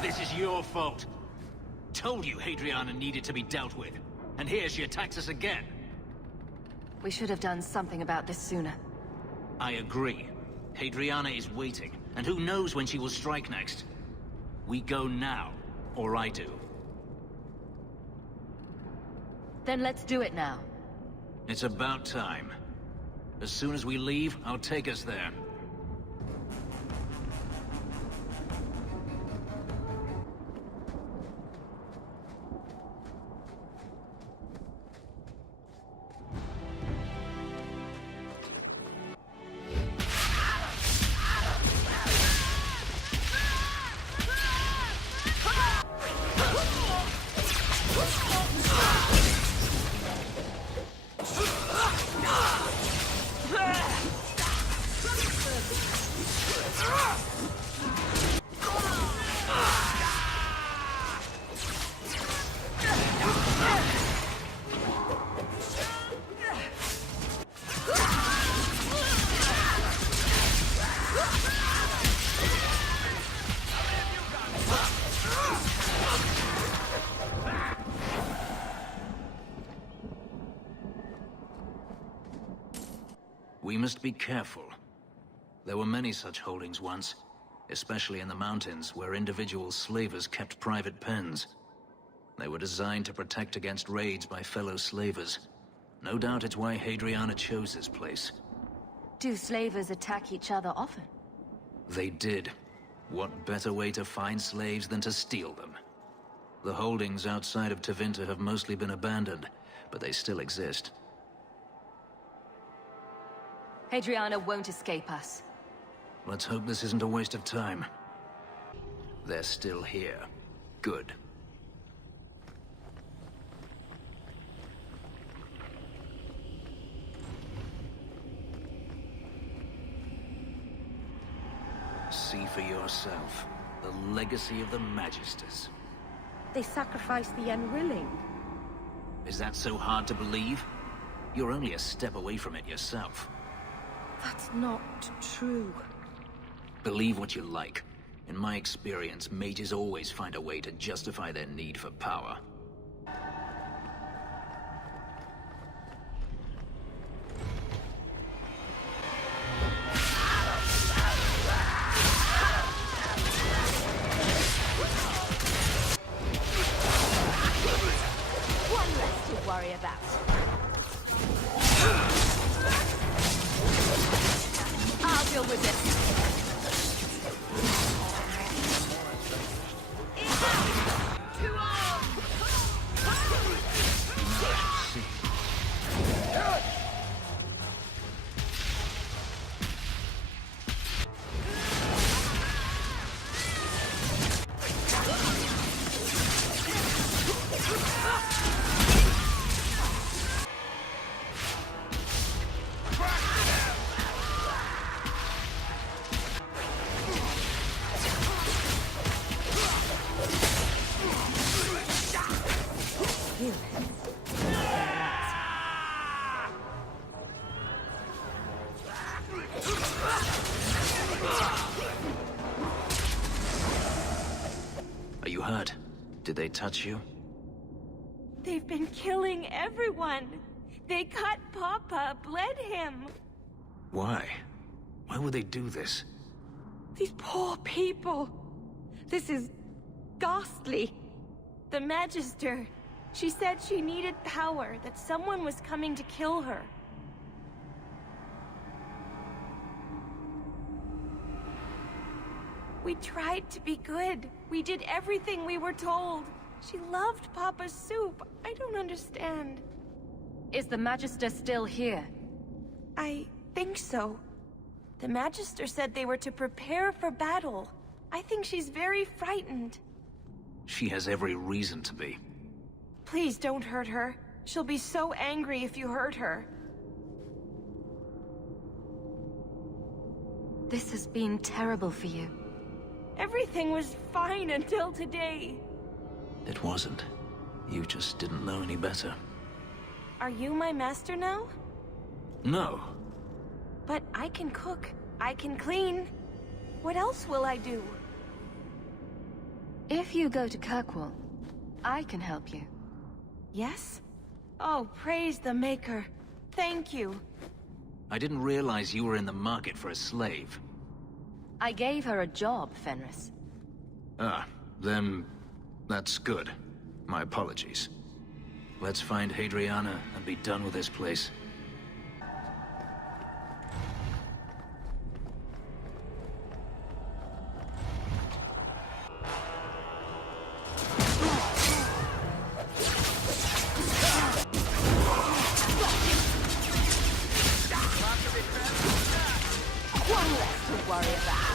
This is your fault. Told you Hadriana needed to be dealt with. And here she attacks us again. We should have done something about this sooner. I agree. Hadriana is waiting, and who knows when she will strike next. We go now, or I do. Then let's do it now. It's about time. As soon as we leave, I'll take us there. We must be careful. There were many such holdings once. especially in the mountains where individual slavers kept private pens. They were designed to protect against raids by fellow slavers. No doubt it's why Hadriana chose this place. Do slavers attack each other often? They did. What better way to find slaves than to steal them? The holdings outside of Tevinter have mostly been abandoned, but they still exist. Hadriana won't escape us. Let's hope this isn't a waste of time. They're still here. Good. See for yourself. The legacy of the Magisters. They sacrifice the unwilling. Is that so hard to believe? You're only a step away from it yourself. That's not true. Believe what you like. In my experience, mages always find a way to justify their need for power. One less to worry about. I'll deal with this. Are you hurt? Did they touch you? They've been killing everyone. They cut Papa, bled him. Why? Why would they do this? These poor people. This is ghastly. The Magister. She said she needed power, that someone was coming to kill her. We tried to be good. We did everything we were told. She loved Papa's soup. I don't understand. Is the Magister still here? I think so. The Magister said they were to prepare for battle. I think she's very frightened. She has every reason to be. Please don't hurt her. She'll be so angry if you hurt her. This has been terrible for you. Everything was fine until today. It wasn't. You just didn't know any better. Are you my master now? No. But I can cook. I can clean. What else will I do? If you go to Kirkwall, I can help you. Yes? Oh, praise the Maker. Thank you. I didn't realize you were in the market for a slave. I gave her a job, Fenris. Ah, then that's good. My apologies. Let's find Hadriana and be done with this place. One less to worry about.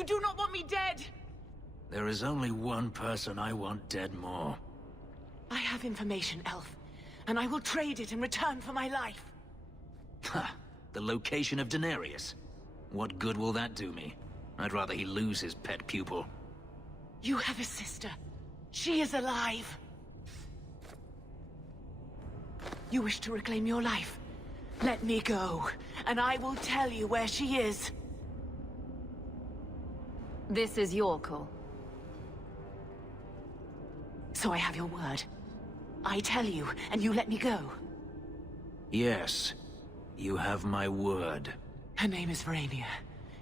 You do not want me dead! There is only one person I want dead more. I have information, Elf, and I will trade it in return for my life. Ha! The location of Denarius. What good will that do me? I'd rather he lose his pet pupil. You have a sister. She is alive. You wish to reclaim your life? Let me go, and I will tell you where she is. This is your call. So I have your word. I tell you, and you let me go. Yes. You have my word. Her name is Verania.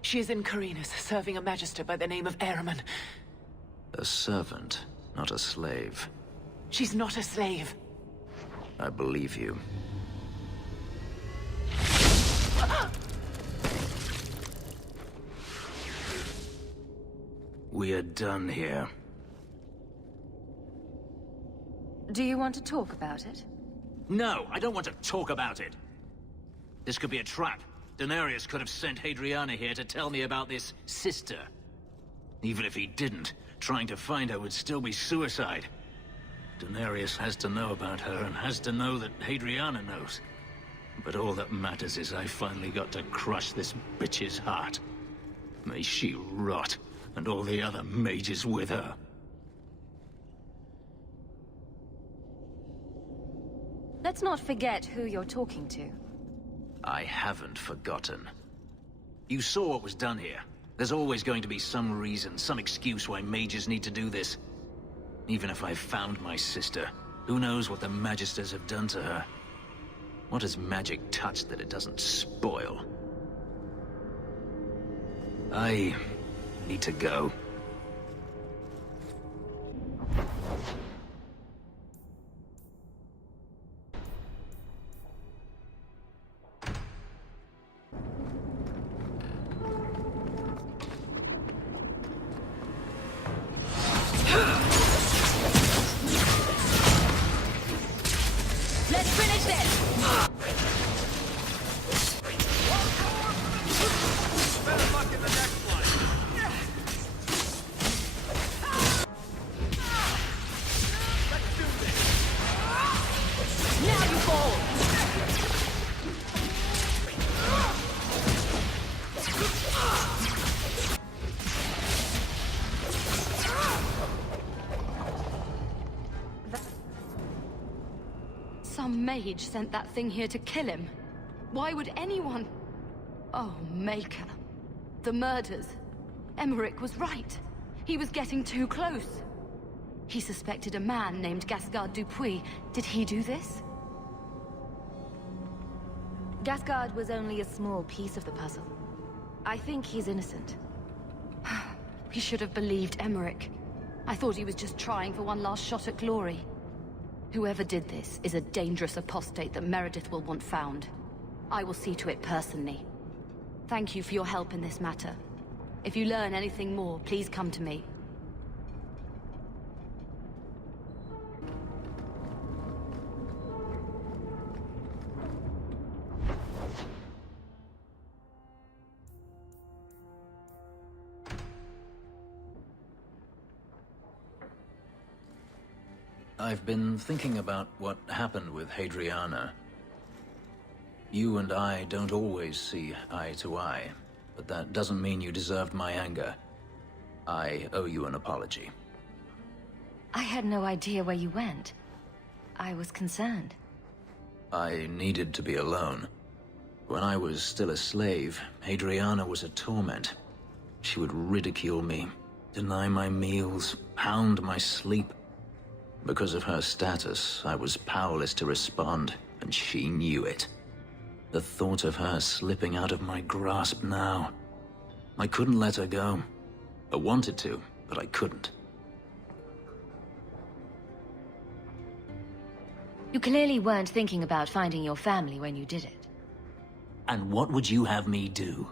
She is in Carinus, serving a magister by the name of Ahriman. A servant, not a slave. She's not a slave. I believe you. We are done here. Do you want to talk about it? No, I don't want to talk about it. This could be a trap. Denarius could have sent Hadriana here to tell me about this sister. Even if he didn't, trying to find her would still be suicide. Denarius has to know about her and has to know that Hadriana knows. But all that matters is I finally got to crush this bitch's heart. May she rot, and all the other mages with her. Let's not forget who you're talking to. I haven't forgotten. You saw what was done here. There's always going to be some reason, some excuse why mages need to do this. Even if I found my sister, who knows what the Magisters have done to her? What has magic touched that it doesn't spoil? I need to go. Let's finish this! Better luck in the next one. Let's do this. Now you fall! Some mage sent that thing here to kill him. Why would anyone... Oh, Maker. The murders. Emmerich was right. He was getting too close. He suspected a man named Gasgard Dupuis. Did he do this? Gasgard was only a small piece of the puzzle. I think he's innocent. We should have believed Emmerich. I thought he was just trying for one last shot at glory. Whoever did this is a dangerous apostate that Meredith will want found. I will see to it personally. Thank you for your help in this matter. If you learn anything more, please come to me. I've been thinking about what happened with Hadriana. You and I don't always see eye to eye, but that doesn't mean you deserved my anger. I owe you an apology. I had no idea where you went. I was concerned. I needed to be alone. When I was still a slave, Hadriana was a torment. She would ridicule me, deny my meals, hound my sleep. Because of her status, I was powerless to respond, and she knew it. The thought of her slipping out of my grasp now. I couldn't let her go. I wanted to, but I couldn't. You clearly weren't thinking about finding your family when you did it. And what would you have me do?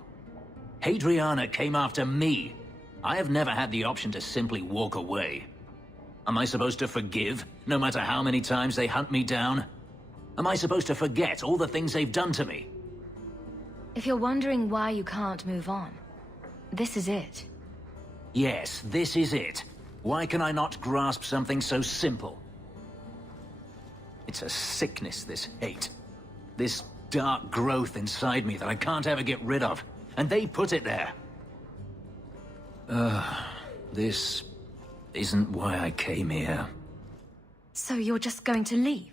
Hadriana came after me. I have never had the option to simply walk away. Am I supposed to forgive, no matter how many times they hunt me down? Am I supposed to forget all the things they've done to me? If you're wondering why you can't move on, this is it. Yes, this is it. Why can I not grasp something so simple? It's a sickness, this hate. This dark growth inside me that I can't ever get rid of. And they put it there. This isn't why I came here. So you're just going to leave?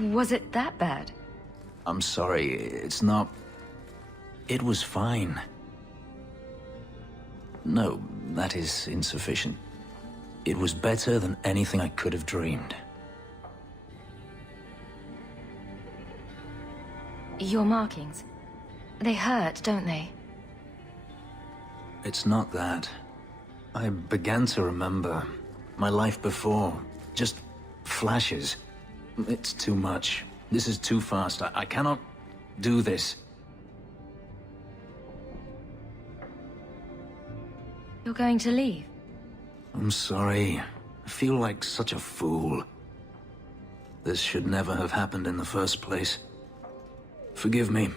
Was it that bad? I'm sorry, it's not... It was fine. No, that is insufficient. It was better than anything I could have dreamed. Your markings. They hurt, don't they? It's not that. I began to remember my life before. Just flashes. It's too much. This is too fast. I cannot do this. You're going to leave? I'm sorry. I feel like such a fool. This should never have happened in the first place. Forgive me.